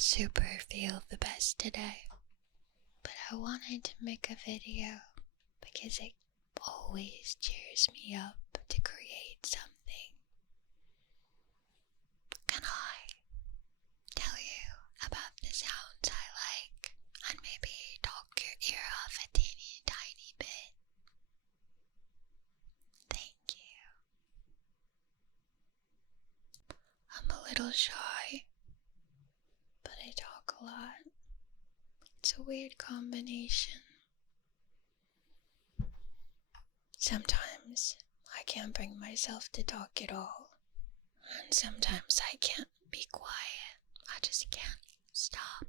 super feel the best today, but I wanted to make a video because it always cheers me up to create something. Can I tell you about the sounds I like and maybe talk your ear off a teeny tiny bit? Thank you. I'm a little shy, but I talk a lot. It's a weird combination. Sometimes I can't bring myself to talk at all, and sometimes I can't be quiet. I just can't stop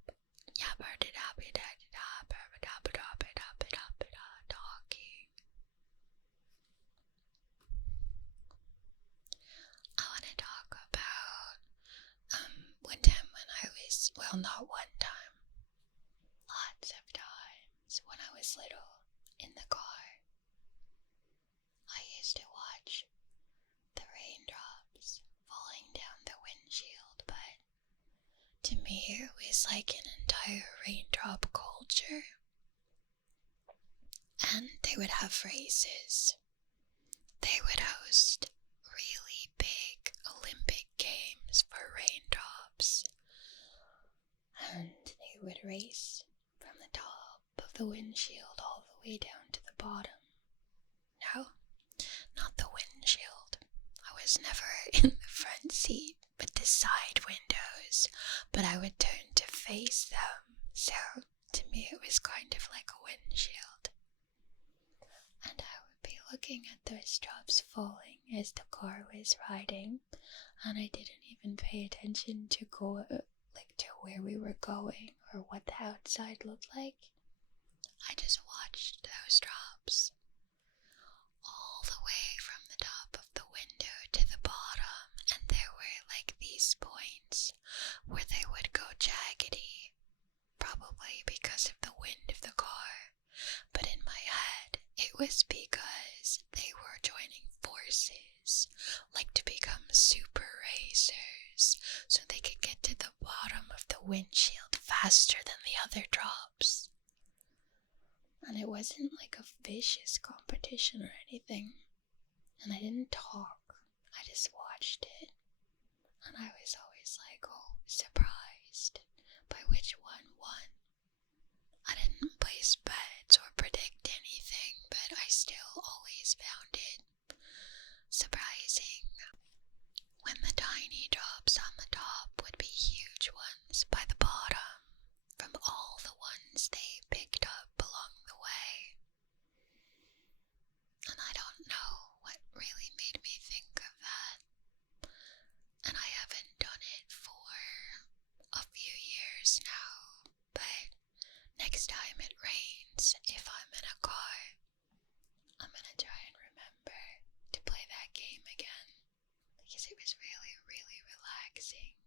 talking. I want to talk about one time when I was, well, not one time, lots of times when I was little in the car. I used to watch the raindrops falling down the windshield, but to me it was like an entire raindrop culture. And they would have races. They would host really big Olympic games for raindrops. And they would race from the top of the windshield all the way down to the bottom. No, not the windshield. I was never in the front seat, but the side windows. But I would turn to face them, so to me it was kind of like a windshield. And I would be looking at those drops falling as the car was riding, and I didn't even pay attention to to where we were going or what the outside looked like. I just watched those drops all the way from the top of the window to the bottom, and there were like these points where they would go jaggedy, probably because of the wind of the car, but in my head it was because they were joining forces, like to become super racers, so they could get to the bottom of the windshield faster than the other drops. And it wasn't like a vicious competition or anything. And I didn't talk. I just watched it. And I was always like, oh, surprised by which one won. I didn't place bets or predict anything, but I still always found it surprising when the tiny drops on the top would be huge ones by the bottom from all the ones they picked up along the way. And I don't know what really made me think of that. And I haven't done it for a few years now, but next time it rains, if I'm in a car, I'm gonna try and remember to play that game again, because it was really, really relaxing.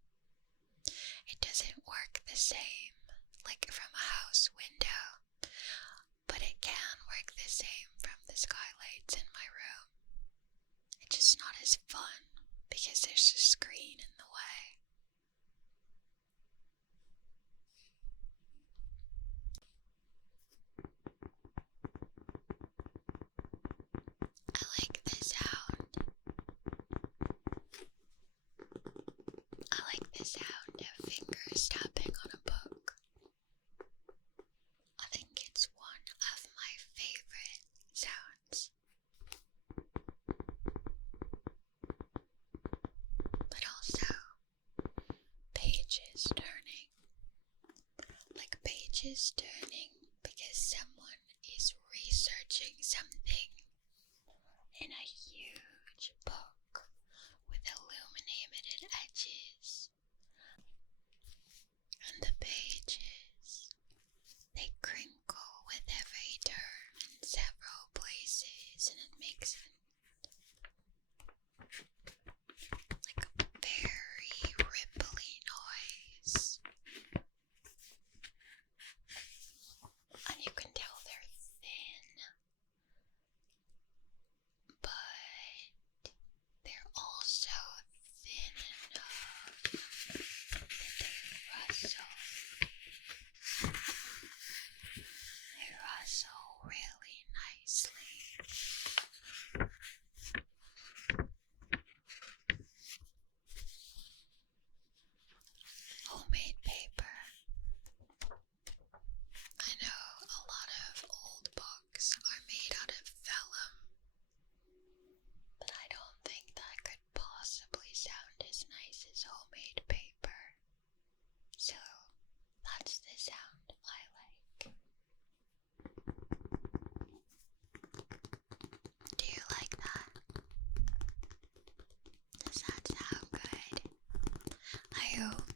It doesn't work the same like from a house window, but it can work the same from the skylights in my room. It's just not as fun because there's a screen in the way. I like the sound. I like the sound of fingers tapping on a book. I think it's one of my favorite sounds. But also, pages turning. Like pages turning because someone is researching something in a huge book with illuminated edges. And the pages, they crinkle with every turn in several places, and it makes like a very ripply noise.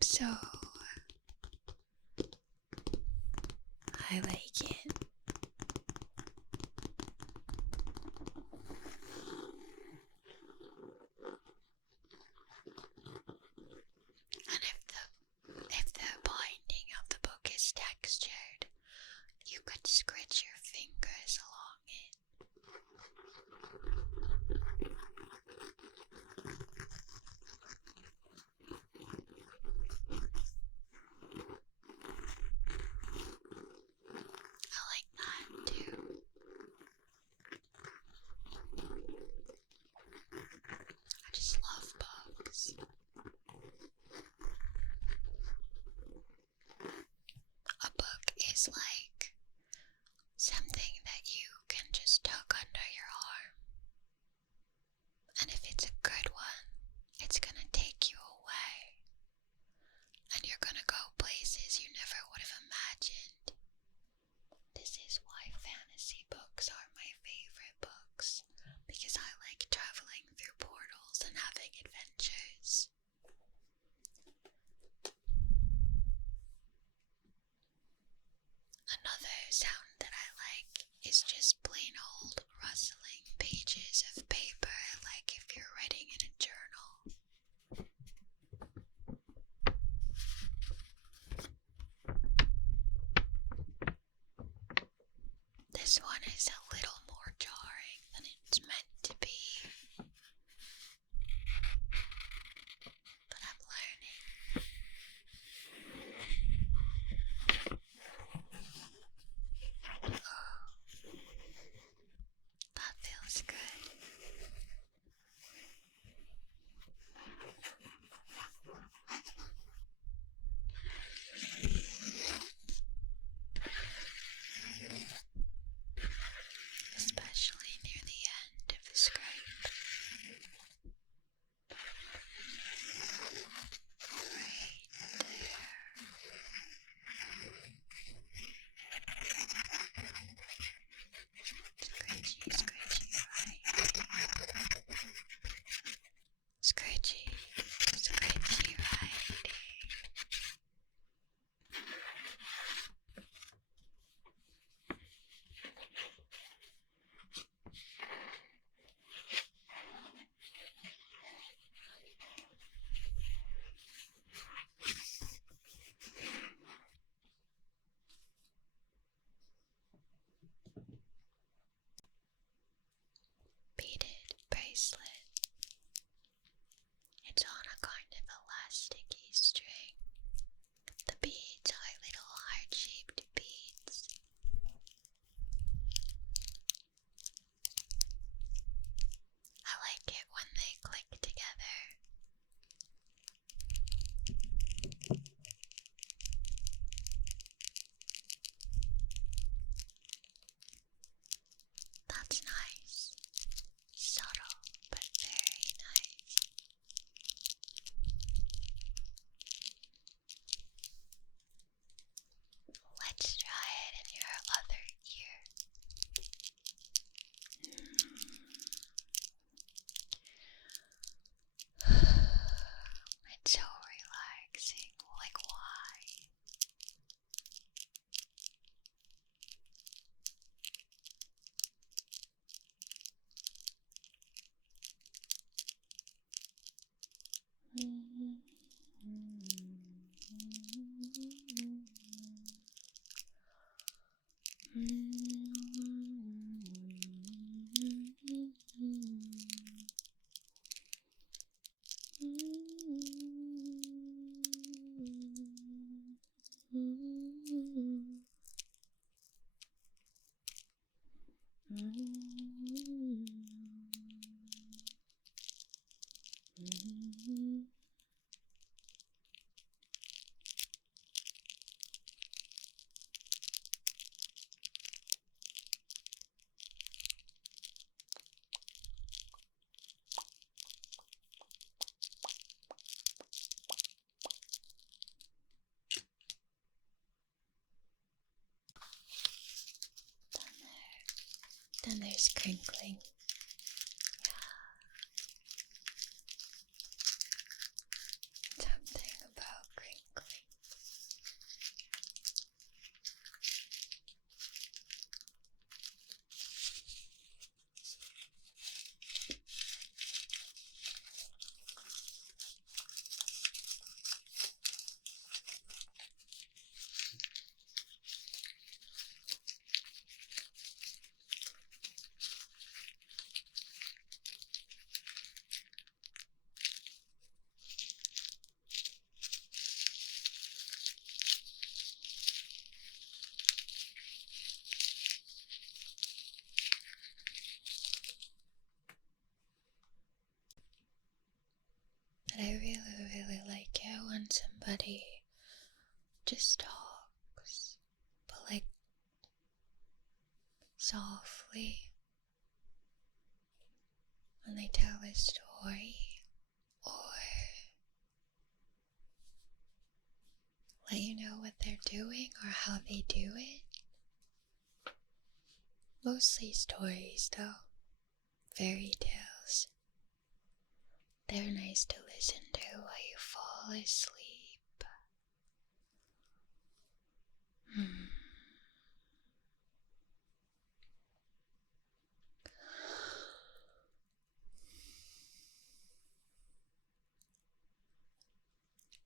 So I like it. And if the binding of the book is textured, you could scratch your fingers along it. I like that too. I just love books. A book is like something that you can just tuck under your arm. And if it's a good one, it's gonna take you away. And you're gonna go places you never would have imagined. This is why fantasy books are my favorite books, because I like traveling through portals and having adventures. Another sound that I like is just plain old rustling pages of paper, like if you're writing in a journal. This one is a little more jarring than it's meant to be, but I'm learning. Oh, that feels good. Especially near the end of the scrape. Right there. Scratchy, scratchy, right. Scratchy, scratchy, right. Beaded bracelet. It's on a kind of elasticy string. The beads are little heart-shaped beads. I like it when they click together. That's nice. Subtle, but very nice. Let's try it in your other ear. It's so relaxing. Like, why? Then there's crinkling. Something about crinkling. somebody just talks, but like softly, when they tell a story or let you know what they're doing or how they do it. Mostly stories though, fairy tales. They're nice to listen to while you fall asleep.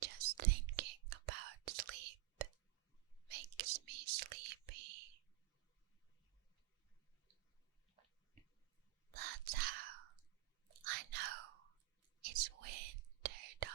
Just thinking about sleep makes me sleepy. That's how I know it's winter time.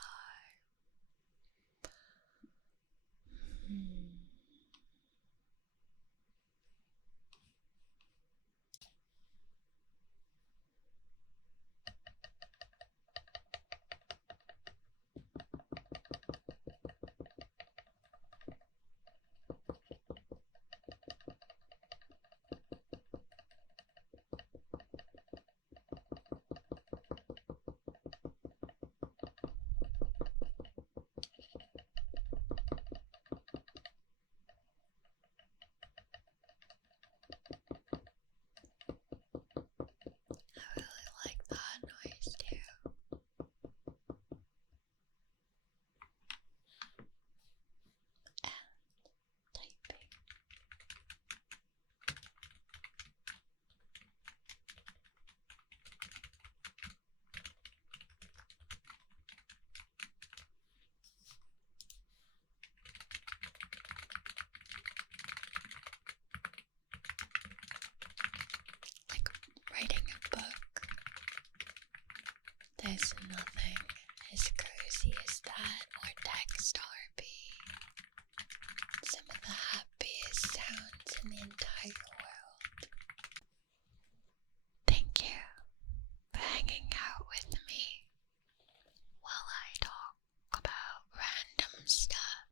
I really like that noise too. And typing. Like writing a book. There's nothing